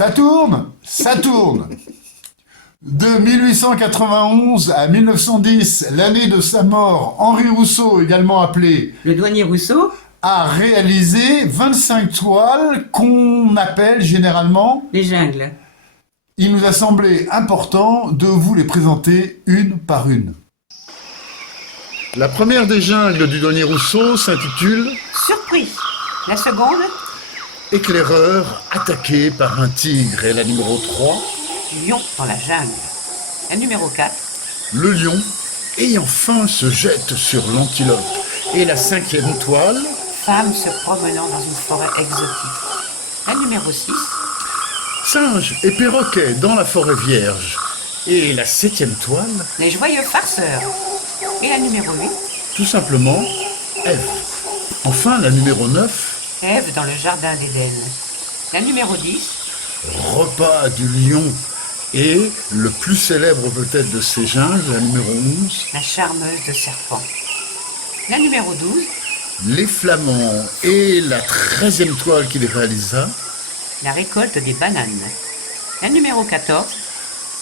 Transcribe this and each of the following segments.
Ça tourne, ça tourne. De 1891 à 1910, l'année de sa mort, Henri Rousseau, également appelé Le douanier Rousseau, a réalisé 25 toiles qu'on appelle généralement. les jungles. Il nous a semblé important de vous les présenter une par une. La première des jungles du douanier Rousseau s'intitule Surpris. La seconde, Éclaireur attaqué par un tigre, et la numéro 3, Lion dans la jungle. La numéro 4, le lion ayant faim se jette sur l'antilope, et la 5e toile, Femme se promenant dans une forêt exotique. La numéro 6, singe et perroquet dans la forêt vierge, et la 7e toile, Les joyeux farceurs. Et la numéro 8, tout simplement Ève. Enfin la numéro 9, Ève dans le jardin d'Éden. La numéro 10, repas du lion, et le plus célèbre peut-être de ces jungles, la numéro 11, La charmeuse de serpent. La numéro 12, les flamands, et la 13e toile qu'il réalisa, La récolte des bananes. La numéro 14,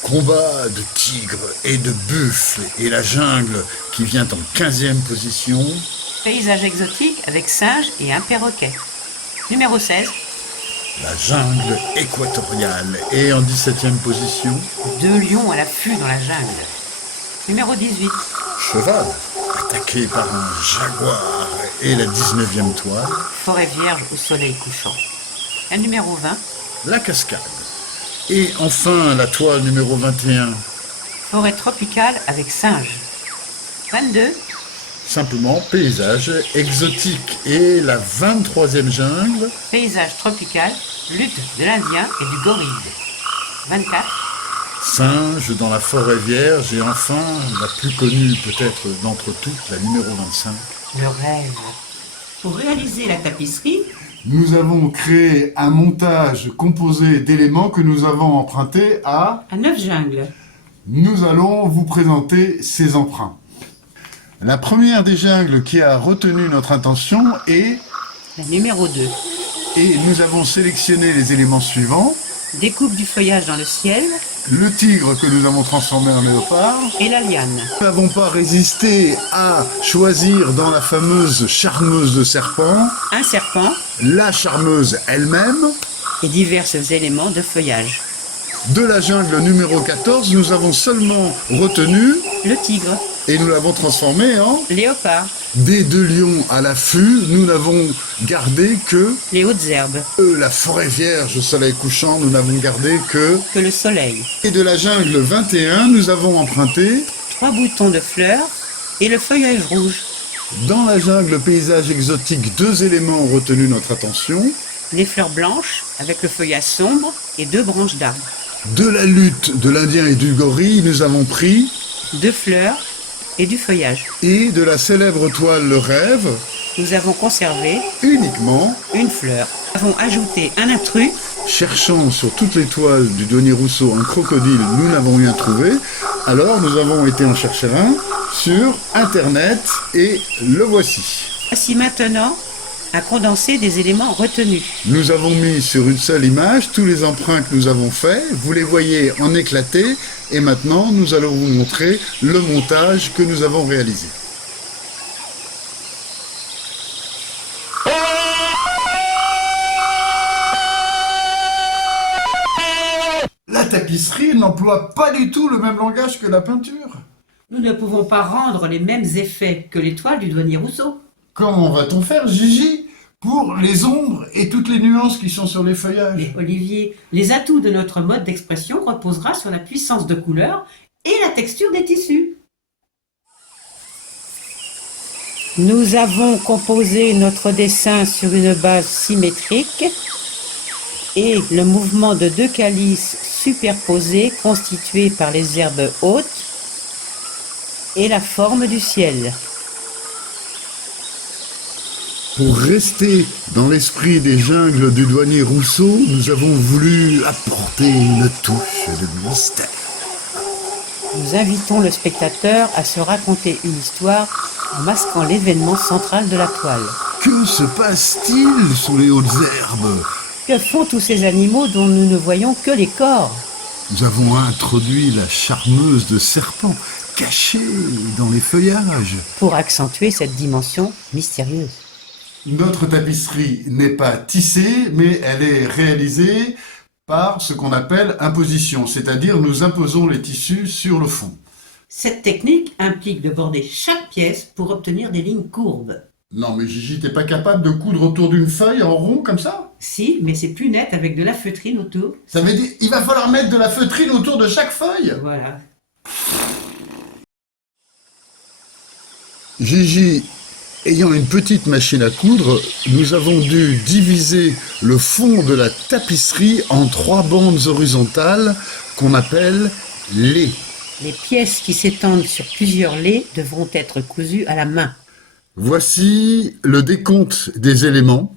combat de tigres et de buffles, et la jungle qui vient en 15e position, Paysage exotique avec singe et un perroquet. Numéro 16, la jungle équatoriale, et en 17e position, 2 lions à l'affût dans la jungle. Numéro 18, cheval attaqué par un jaguar, et la 19e toile, Forêt vierge au soleil couchant. La numéro 20, la cascade. Et enfin la toile numéro 21, Forêt tropicale avec singe. 22, simplement paysage exotique, et la 23e jungle, Paysage tropical, lutte de l'Indien et du gorille. 24, singe dans la forêt vierge, et enfin la plus connue peut-être d'entre toutes, la numéro 25. Le rêve. Pour réaliser la tapisserie, Nous avons créé un montage composé d'éléments que nous avons empruntés à... à 9 jungles. Nous allons vous présenter ces emprunts. La première des jungles qui a retenu notre attention est... La numéro 2, Et nous avons sélectionné les éléments suivants. découpe du feuillage dans le ciel Le tigre que nous avons transformé en léopard. et la liane. Nous n'avons pas résisté à choisir dans la fameuse charmeuse de serpent, Un serpent la charmeuse elle-même. et divers éléments de feuillage. De la jungle numéro 14, nous avons seulement retenu, Le tigre, et nous l'avons transformé en... léopard, Des 2 lions à l'affût, nous n'avons gardé que... les hautes herbes, La forêt vierge au soleil couchant, nous n'avons gardé que... que le soleil. Et de la jungle 21, nous avons emprunté... 3 boutons de fleurs et le feuillage rouge. Dans la jungle paysage exotique, 2 éléments ont retenu notre attention. Les fleurs blanches avec le feuillage sombre et 2 branches d'arbres. De la lutte de l'Indien et du gorille, nous avons pris... 2 fleurs et du feuillage. Et de la célèbre toile Le Rêve, Nous avons conservé uniquement... une fleur. Nous avons ajouté un intrus, Cherchant sur toutes les toiles du douanier Rousseau un crocodile, nous n'avons rien trouvé. Alors nous avons été en chercher un sur Internet, et le voici. voici maintenant un condensé des éléments retenus. Nous avons mis sur une seule image tous les emprunts que nous avons faits. Vous les voyez en éclaté. Et maintenant, nous allons vous montrer le montage que nous avons réalisé. La tapisserie n'emploie pas du tout le même langage que la peinture. Nous ne pouvons pas rendre les mêmes effets que les toiles du douanier Rousseau. Comment va-t-on faire, Gigi, pour les ombres et toutes les nuances qui sont sur les feuillages? Mais Olivier, les atouts de notre mode d'expression reposera sur la puissance de couleur et la texture des tissus. Nous avons composé notre dessin sur une base symétrique et le mouvement de 2 calices superposés constitués par les herbes hautes et la forme du ciel. Pour rester dans l'esprit des jungles du douanier Rousseau, nous avons voulu apporter une touche de mystère. Nous invitons le spectateur à se raconter une histoire en masquant l'événement central de la toile. Que se passe-t-il sous les hautes herbes? Que font tous ces animaux dont nous ne voyons que les corps? Nous avons introduit la charmeuse de serpent cachée dans les feuillages. Pour accentuer cette dimension mystérieuse. Notre tapisserie n'est pas tissée, mais elle est réalisée par ce qu'on appelle imposition, c'est-à-dire nous imposons les tissus sur le fond. Cette technique implique de border chaque pièce pour obtenir des lignes courbes. Non mais Gigi, t'es pas capable de coudre autour d'une feuille en rond comme ça? Si, mais c'est plus net avec de la feutrine autour. Ça veut dire il va falloir mettre de la feutrine autour de chaque feuille? Voilà. Gigi, ayant une petite machine à coudre, nous avons dû diviser le fond de la tapisserie en 3 bandes horizontales qu'on appelle lais. Les pièces qui s'étendent sur plusieurs lais devront être cousues à la main. Voici le décompte des éléments.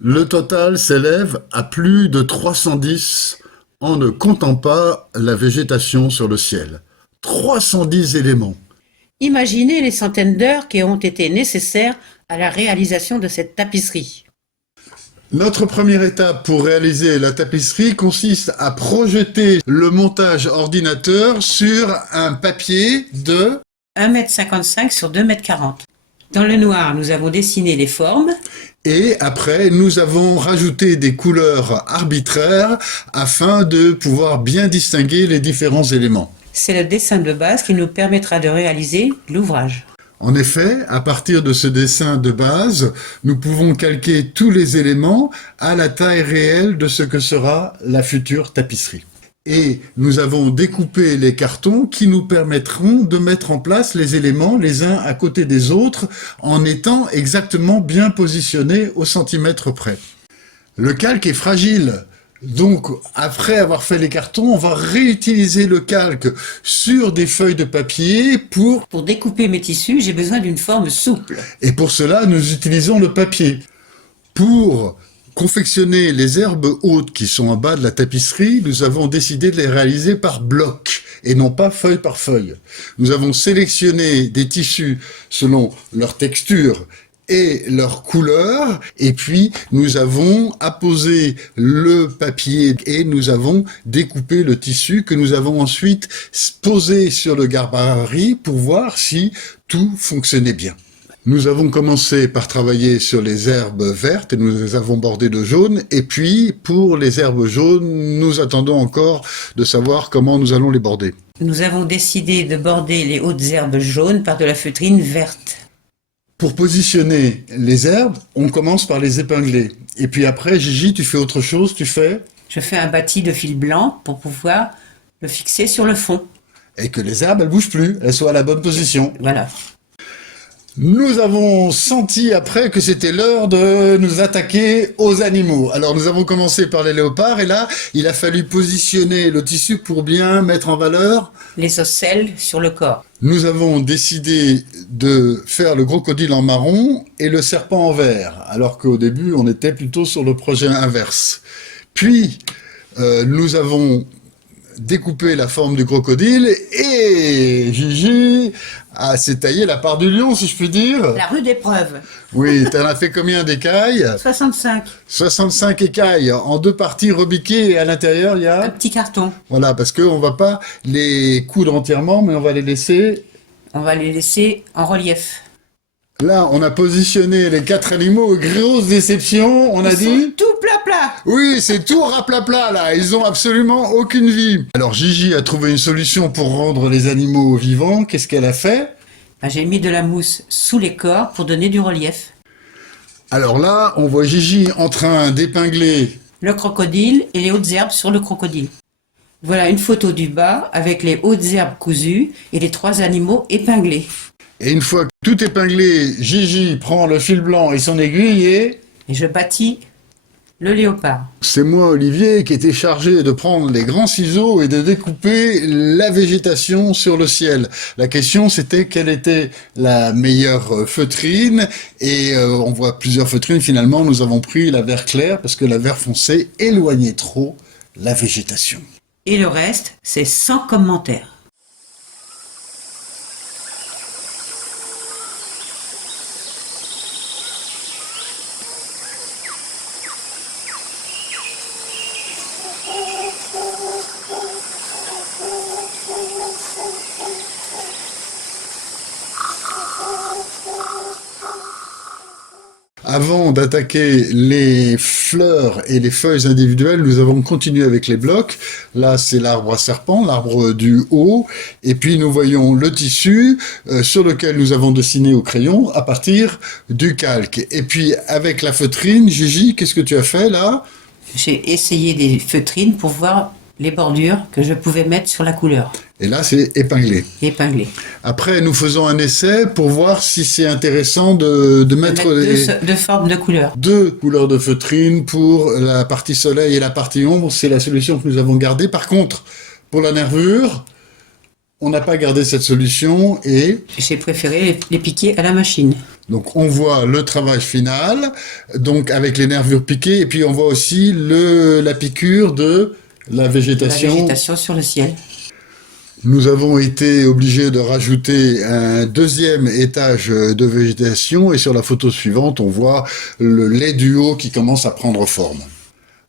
Le total s'élève à plus de 310 en ne comptant pas la végétation sur le ciel. 310 éléments. Imaginez les centaines d'heures qui ont été nécessaires à la réalisation de cette tapisserie. Notre première étape pour réaliser la tapisserie consiste à projeter le montage ordinateur sur un papier de 1,55 m sur 2,40 m. Dans le noir, nous avons dessiné les formes. et après nous avons rajouté des couleurs arbitraires afin de pouvoir bien distinguer les différents éléments. C'est le dessin de base qui nous permettra de réaliser l'ouvrage. En effet, à partir de ce dessin de base, nous pouvons calquer tous les éléments à la taille réelle de ce que sera la future tapisserie. Et nous avons découpé les cartons qui nous permettront de mettre en place les éléments les uns à côté des autres en étant exactement bien positionnés au centimètre près. Le calque est fragile. Donc, après avoir fait les cartons, on va réutiliser le calque sur des feuilles de papier pour... Pour découper mes tissus, j'ai besoin d'une forme souple. Et pour cela, nous utilisons le papier. Pour confectionner les herbes hautes qui sont en bas de la tapisserie, nous avons décidé de les réaliser par bloc et non pas feuille par feuille. Nous avons sélectionné des tissus selon leur texture et leur couleur, et puis nous avons apposé le papier et nous avons découpé le tissu que nous avons ensuite posé sur le gabarit pour voir si tout fonctionnait bien. Nous avons commencé par travailler sur les herbes vertes et nous les avons bordées de jaune, et puis pour les herbes jaunes, nous attendons encore de savoir comment nous allons les border. Nous avons décidé de border les hautes herbes jaunes par de la feutrine verte. Pour positionner les herbes, on commence par les épingler. Et puis après, Gigi, tu fais autre chose, Je fais un bâti de fil blanc pour pouvoir le fixer sur le fond. Et que les herbes, elles bougent plus, elles soient à la bonne position. Voilà. Nous avons senti après que c'était l'heure de nous attaquer aux animaux. Alors nous avons commencé par les léopards et là, il a fallu positionner le tissu pour bien mettre en valeur Les ocelles sur le corps. Nous avons décidé de faire le crocodile en marron et le serpent en vert, alors qu'au début, on était plutôt sur le projet inverse. Puis, nous avons découpé la forme du crocodile et Gigi s'est taillé la part du lion, si je puis dire. La rude épreuve. Oui, t'en as fait combien d'écailles? 65. 65 écailles en 2 parties rebiquées et à l'intérieur, il y Un a... petit carton. Voilà, parce qu'on va pas les coudre entièrement, mais on va les laisser... On va les laisser en relief. Là, on a positionné les 4 animaux, grosse déception, on a Ils dit... sont tout plat. Oui, c'est tout raplapla là, ils ont absolument aucune vie. Alors Gigi a trouvé une solution pour rendre les animaux vivants, qu'est-ce qu'elle a fait? J'ai mis de la mousse sous les corps pour donner du relief. Alors là, on voit Gigi en train d'épingler... Le crocodile et les hautes herbes sur le crocodile. Voilà une photo du bas avec les hautes herbes cousues et les 3 animaux épinglés. Et une fois que tout épinglé, Gigi prend le fil blanc et son aiguille et je bâtis le léopard. c'est moi, Olivier, qui était chargé de prendre les grands ciseaux et de découper la végétation sur le ciel. La question, c'était quelle était la meilleure feutrine. Et on voit plusieurs feutrines. Finalement, nous avons pris la vert clair parce que la vert foncé éloignait trop la végétation. Et le reste, c'est sans commentaire. Avant d'attaquer les fleurs et les feuilles individuelles, nous avons continué avec les blocs. Là, c'est l'arbre à serpent, l'arbre du haut. Et puis, nous voyons le tissu sur lequel nous avons dessiné au crayon à partir du calque. Et puis, avec la feutrine, Gigi, qu'est-ce que tu as fait là? J'ai essayé des feutrines pour voir les bordures que je pouvais mettre sur la couleur, Et là, c'est épinglé. épinglées. Après, nous faisons un essai pour voir si c'est intéressant de mettre les Deux formes de couleurs. deux couleurs de feutrine pour la partie soleil et la partie ombre. C'est la solution que nous avons gardée. Par contre, pour la nervure, on n'a pas gardé cette solution et J'ai préféré les piquer à la machine. donc on voit le travail final, donc avec les nervures piquées, et puis on voit aussi la piqûre de la La végétation. végétation sur le ciel. Nous avons été obligés de rajouter un deuxième étage de végétation, et sur la photo suivante, on voit le lait du haut qui commence à prendre forme.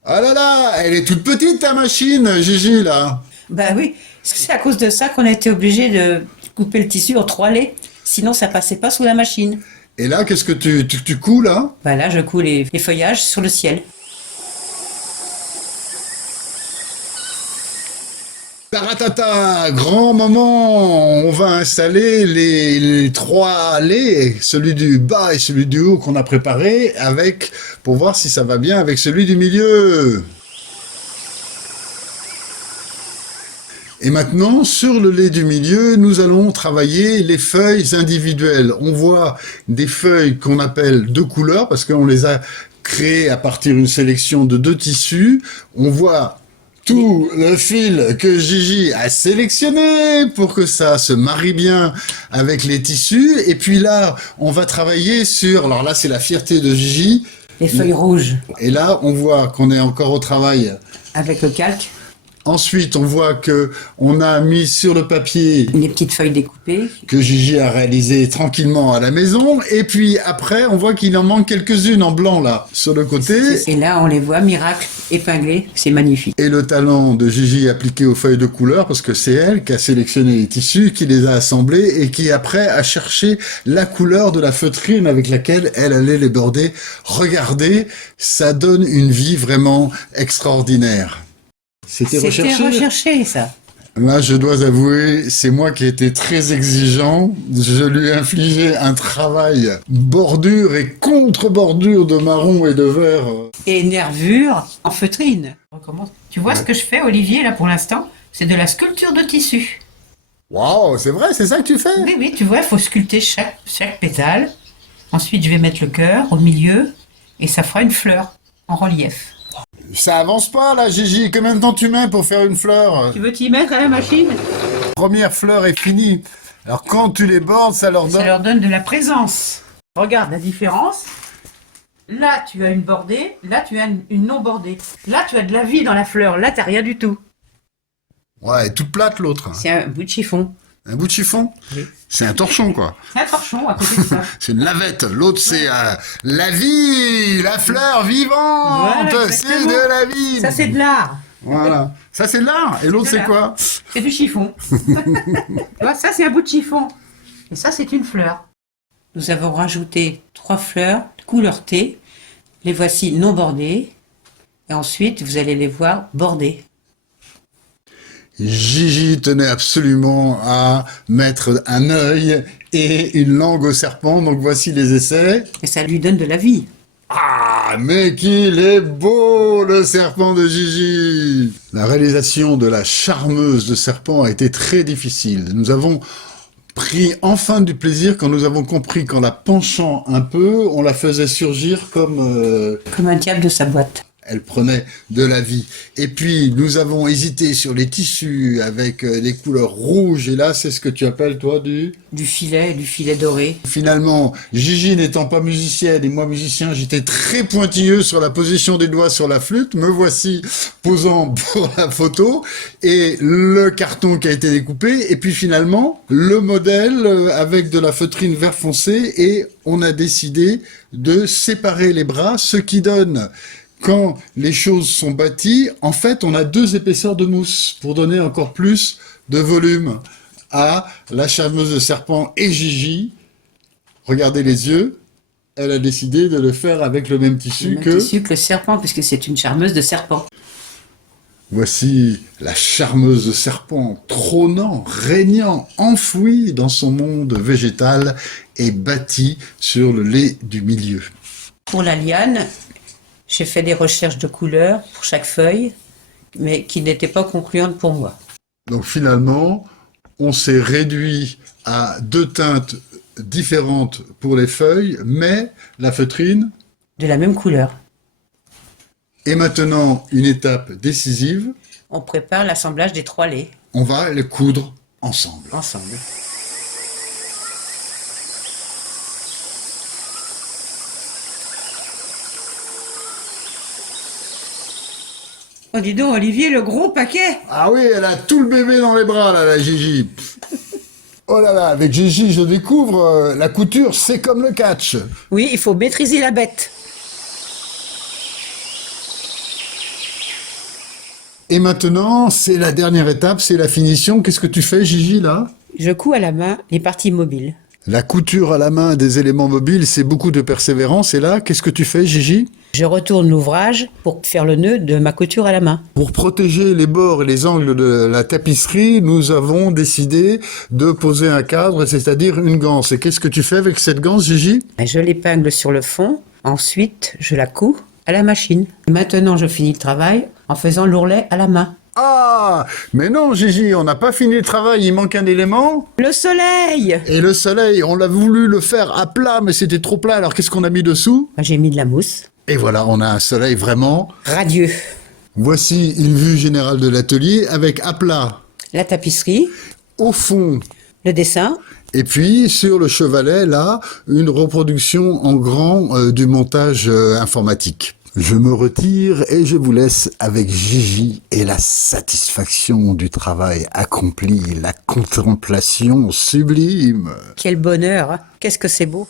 Ah là là, elle est toute petite ta machine, Gigi, là. Bah oui, c'est à cause de ça qu'on a été obligé de couper le tissu en 3 laits. Sinon, ça passait pas sous la machine. Et là, qu'est-ce que tu couds, là? Bah là, je couds les feuillages sur le ciel. Taratata, grand moment, on va installer les 3 laits, celui du bas et celui du haut qu'on a préparé, pour voir si ça va bien avec celui du milieu. Et maintenant, sur le lait du milieu, nous allons travailler les feuilles individuelles. On voit des feuilles qu'on appelle de couleurs, parce qu'on les a créées à partir d'une sélection de 2 tissus. On voit tout le fil que Gigi a sélectionné pour que ça se marie bien avec les tissus. Et puis là, on va travailler sur... Alors là, c'est la fierté de Gigi. Les feuilles rouges Et là, on voit qu'on est encore au travail. avec le calque, Ensuite, on voit que on a mis sur le papier les petites feuilles découpées. que Gigi a réalisé tranquillement à la maison. Et puis après, on voit qu'il en manque quelques-unes en blanc là, sur le côté. Et là, on les voit, miracle, épinglées, c'est magnifique. Et le talent de Gigi appliqué aux feuilles de couleur, parce que c'est elle qui a sélectionné les tissus, qui les a assemblés et qui après a cherché la couleur de la feutrine avec laquelle elle allait les border. Regardez, ça donne une vie vraiment extraordinaire. C'était recherché, ça. Là, je dois avouer, c'est moi qui ai été très exigeant. Je lui ai infligé un travail bordure et contre-bordure de marron et de vert. Et nervures en feutrine. On recommence. Tu vois ce que je fais, Olivier, là, pour l'instant? C'est de la sculpture de tissu. Waouh, c'est vrai, c'est ça que tu fais? Oui, oui, tu vois, il faut sculpter chaque pétale. Ensuite, je vais mettre le cœur au milieu et ça fera une fleur en relief. Ça avance pas, là, Gigi. Combien de temps tu mets pour faire une fleur? Tu veux t'y mettre à la machine? Première fleur est finie. Alors, quand tu les bordes, ça leur Ça donne... leur donne de la présence. Regarde la différence. Là, tu as une bordée. Là, tu as une non bordée. Là, tu as de la vie dans la fleur. Là, tu n'as rien du tout. Ouais, elle est toute plate, l'autre. C'est un bout de chiffon. Un bout de chiffon? Oui. C'est un torchon, quoi. C'est un torchon à côté de ça. C'est une lavette. L'autre, c'est la vie, la fleur vivante. Voilà, C'est exactement. de la vie. Ça, c'est de l'art. Voilà. Ça, c'est de l'art. Et l'autre, de c'est l'art. quoi? C'est du chiffon. Tu vois, ça, c'est un bout de chiffon. Et ça, c'est une fleur. Nous avons rajouté 3 fleurs couleur thé. Les voici non bordées. Et ensuite, vous allez les voir bordées. Gigi tenait absolument à mettre un œil et une langue au serpent. Donc, voici les essais. Et ça lui donne de la vie. Ah, mais qu'il est beau, le serpent de Gigi! La réalisation de la charmeuse de serpent a été très difficile. Nous avons pris enfin du plaisir quand nous avons compris qu'en la penchant un peu, on la faisait surgir comme Comme un diable de sa boîte. elle prenait de la vie. Et puis, nous avons hésité sur les tissus avec les couleurs rouges. Et là, c'est ce que tu appelles, toi, Du filet doré. Finalement, Gigi n'étant pas musicienne et moi musicien, j'étais très pointilleux sur la position des doigts sur la flûte. Me voici posant pour la photo et le carton qui a été découpé. Et puis finalement, le modèle avec de la feutrine vert foncé et on a décidé de séparer les bras, ce qui donne... Quand les choses sont bâties, en fait, on a 2 épaisseurs de mousse pour donner encore plus de volume à la charmeuse de serpent et Gigi. Regardez les yeux. elle a décidé de le faire avec le même tissu que... Tissu que le serpent, puisque c'est une charmeuse de serpent. Voici la charmeuse de serpent, trônant, régnant, enfouie dans son monde végétal et bâtie sur le lait du milieu. Pour la liane, j'ai fait des recherches de couleurs pour chaque feuille, mais qui n'étaient pas concluantes pour moi. Donc finalement, on s'est réduit à 2 teintes différentes pour les feuilles, mais la feutrine... De la même couleur. Et maintenant, une étape décisive. On prépare l'assemblage des 3 laits. On va les coudre ensemble. Ensemble. Oh, dis donc, Olivier, le gros paquet! Ah oui, elle a tout le bébé dans les bras, là, la Gigi. Oh là là, avec Gigi, je découvre, la couture, c'est comme le catch. Oui, il faut maîtriser la bête. Et maintenant, c'est la dernière étape, c'est la finition. Qu'est-ce que tu fais, Gigi, là? Je couds à la main les parties mobiles. La couture à la main des éléments mobiles, c'est beaucoup de persévérance. Et là, qu'est-ce que tu fais, Gigi? Je retourne l'ouvrage pour faire le nœud de ma couture à la main. Pour protéger les bords et les angles de la tapisserie, nous avons décidé de poser un cadre, c'est-à-dire une ganse. Et qu'est-ce que tu fais avec cette ganse, Gigi? Je l'épingle sur le fond, ensuite je la couds à la machine. Maintenant, je finis le travail en faisant l'ourlet à la main. Ah, mais non, Gigi, on n'a pas fini le travail, il manque un élément. Le soleil! Et le soleil, on l'a voulu le faire à plat, mais c'était trop plat, alors qu'est-ce qu'on a mis dessous? J'ai mis de la mousse. Et voilà, on a un soleil vraiment... Radieux. Voici une vue générale de l'atelier avec à plat, La tapisserie, au fond, le dessin. et puis sur le chevalet, là, une reproduction en grand du montage informatique. Je me retire et je vous laisse avec Gigi et la satisfaction du travail accompli, la contemplation sublime. Quel bonheur, hein. Qu'est-ce que c'est beau!